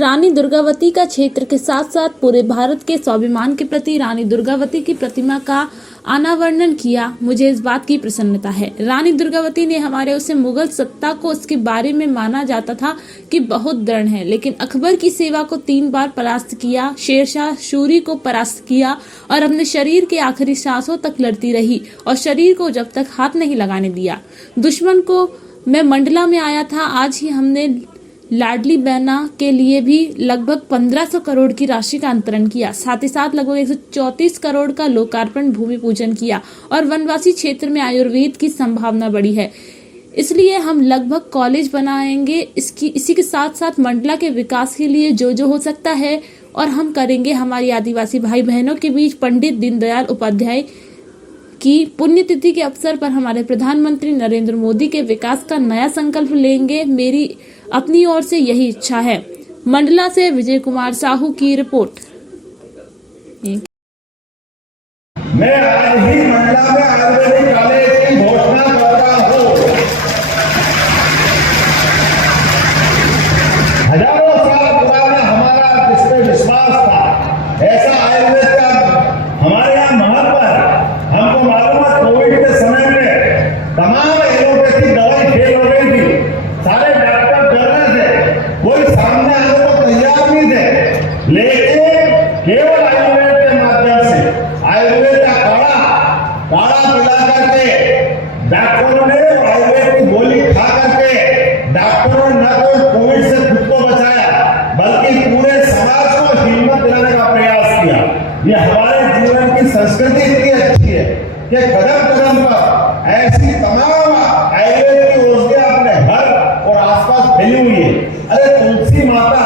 रानी दुर्गावती का क्षेत्र के साथ साथ पूरे भारत के स्वाभिमान के प्रति रानी दुर्गावती की प्रतिमा का अनावरण किया। मुझे इस बात की प्रसन्नता है। रानी दुर्गावती ने हमारे उसे मुगल सत्ता को उसके बारे में माना जाता था कि बहुत दृढ़ है, लेकिन अकबर की सेवा को 3 बार परास्त किया, शेरशाह सूरी को परास्त किया और अपने शरीर के आखिरी सांसों तक लड़ती रही और शरीर को जब तक हाथ नहीं लगाने दिया। दुश्मन को मैं मंडला में आया था। आज ही हमने लाडली बहना के लिए भी लगभग 1500 करोड़ की राशि का अंतरण किया। साथ ही साथ लगभग 134 करोड़ का लोकार्पण भूमि पूजन किया और वनवासी क्षेत्र में आयुर्वेद की संभावना बढ़ी है, इसलिए हम लगभग कॉलेज बनाएंगे। इसी के साथ साथ मंडला के विकास के लिए जो हो सकता है और हम करेंगे। हमारी आदिवासी भाई बहनों के बीच पंडित दीनदयाल उपाध्याय की पुण्यतिथि के अवसर पर हमारे प्रधानमंत्री नरेंद्र मोदी के विकास का नया संकल्प लेंगे। मेरी अपनी ओर से यही इच्छा है। मंडला से विजय कुमार साहू की रिपोर्ट। मैं आज ही मंडला में आयुर्वेदिक कॉलेज की घोषणा करता हूँ। हजारों साल पुराना हमारा जिसमें विश्वास था, ऐसा आयुर्वेद का हमारे यहाँ महत्व है। हमको मालूम है कोविड के समय में तमाम एलोपैथी दवाई फेल हो गई थी, सारे डॉक्टर डर रहे थे, कोई सामने आने को तैयार नहीं थे, लेकिन केवल आयुर्वेद के माध्यम से आयुर्वेद का काढ़ा पिला करके डॉक्टरों ने आयुर्वेद की गोली खा करके डॉक्टरों ने न केवल कोविड से खुद को बचाया बल्कि पूरे समाज को हिम्मत दिलाने का प्रयास किया। ये हमारे जीवन की संस्कृति इतनी अच्छी है कि कदम कदम पर ऐसी तमाम आयुर्वेद की औषधियां अपने घर और आसपास फैली हुई है। अरे तुलसी माता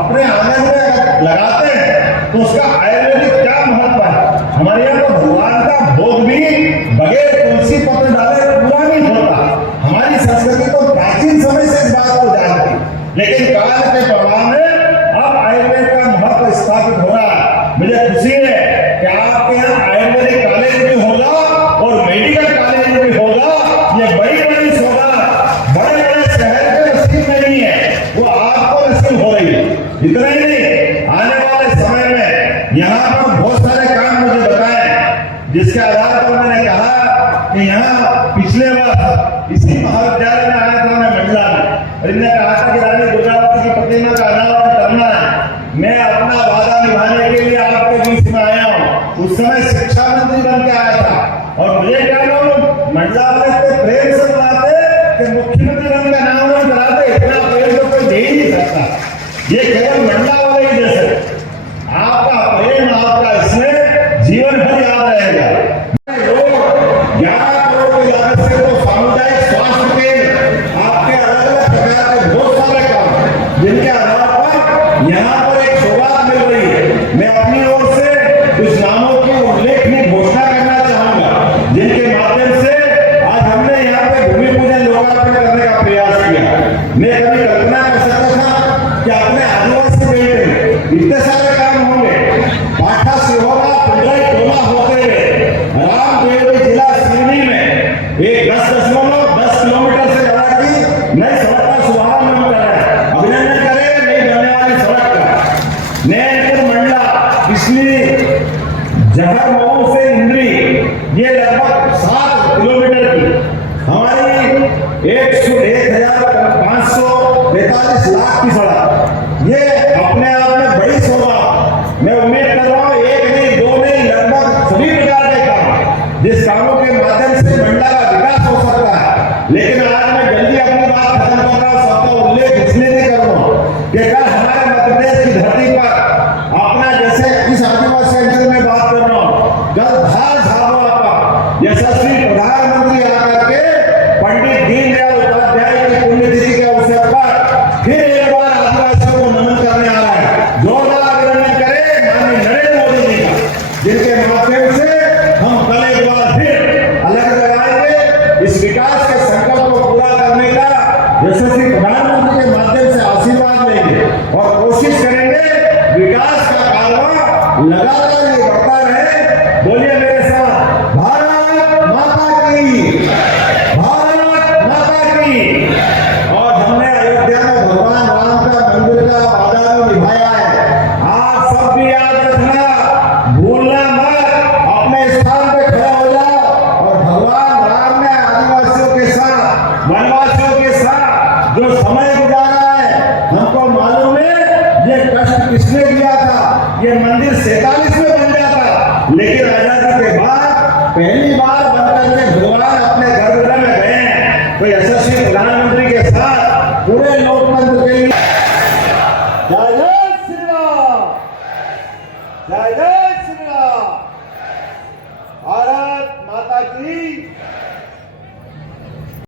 अपने आंगन में लगाते हैं तो उसका आयुर्वेदिक क्या महत्व है। हमारे यहाँ तो भगवान का भोग भी बगैर तुलसी पत्र डाले पूरा नहीं होता। हमारी संस्कृति तो प्राचीन समय से इस बात को जानती, लेकिन काल के प्रभाव में अब आयुर्वेद का महत्व स्थापित हो रहा है। मुझे खुशी है कि आपके यहाँ आयुर्वेदिक कॉलेज भी होगा और मेडिकल कॉलेज भी होगा। ये बड़ी बड़ी सौगात बड़े बड़े शहर के नसीब नहीं है, वो आपको नसीब हो रही है। इतना ही नहीं, आने वाले समय में यहाँ पर बहुत सारे काम मुझे बताए, जिसके आधार पर मैंने कहा कि यहाँ पिछले बार इसी महाविद्यालय में आया था मैं मंडला में, और इन्होंने कहा था कि रानी दुर्गावती की प्रतिमा का अनावरण करना है। मैं अपना वादा निभाने के लिए आपके बीच में आया हूँ। उस समय शिक्षा मंत्री बन के आया था और मुझे क्या कहूँ, मंडला वाले इतने प्रेम से बुलाते कि मुख्यमंत्री बन के अनावरण कराते। इतना प्रेम तो कोई दे ही नहीं सकता, ये केवल मंडला वाले ही दे सकते। आपका प्रेम, आपका इसमें जीवन भर याद रहेगा। लोग 11 करोड़ की लागत से तो सामुदायिक स्वास्थ्य केंद्र, आपके अलग अलग प्रकार के बहुत सारे काम हैं जिनके आधार पर यहाँ पर एक सौगात मिल रही है। मैं अपनी ओर से कुछ नामों की उल्लेखनीय घोषणा करना चाहूंगा, जिनके माध्यम से आज हमने यहाँ पे भूमि पूजन लोकार्पण करने का प्रयास किया। मैं कभी कल्पना कर सकता था कि अपने आदिवासी बेल्ट में इतने सारे काम होंगे। पाठा सिहोरा पिंडई टोला होते हुए रामदेवरी जिला सिवनी में एक 10 किलोमीटर से ज्यादा की नई सड़क का शुभारंभ हम कर रहे हैं। अभिनंदन करें नई बनने वाली सड़क का। नैनपुर मंडला पिछली जहर मऊ से इंद्री, ये लगभग 7 किलोमीटर की हमारी 1,545 लाख की सड़क, ये अपने आप में बड़ी सौगात। मैं उम्मीद कर रहा हूँ एक नहीं, दो नहीं, लगभग सभी प्रकार के काम, जिस कामों के माध्यम से मंडला का विकास हो सकता है। लेकिन आज मैं जल्दी अपनी बात खत्म कर रहा हूँ। सबका उल्लेख इसलिए नहीं करूँगा कि कल हमारे मध्य प्रदेश की धरती पर अपना, जैसे इस आदिवासी अंचल में बात कर रहा हूँ, कल धार झाबुआ का यशस्वी प्रधानमंत्री आकर के पंडित दीनदयाल उपाध्याय की पुण्यतिथि के अवसर पर फिर एक बार आदिवासियों को नमन करने आ रहा है। जोरदार अभिनंदन करें माननीय नरेंद्र मोदी जी का, जिनके माध्यम से हम कल एक बार फिर अलग लगाएंगे। इस विकास के संकल्प को पूरा करने का यशस्वी प्रधानमंत्री के माध्यम से आशीर्वाद लेंगे और कोशिश करेंगे विकास का कारवां लगातार ये बढ़ता रहे। बोलिए मेरे साथ, भारत माता की, भारत माता की। और हमने अयोध्या में भगवान राम का मंदिर का वादा किसने दिया था? ये मंदिर 47 में बन जाता, लेकिन आजादी के बाद पहली बार बनकर के भगवान अपने गर्भगृह में गए हैं। तो यशस्वी प्रधानमंत्री के साथ पूरे लोकतंत्र के लिए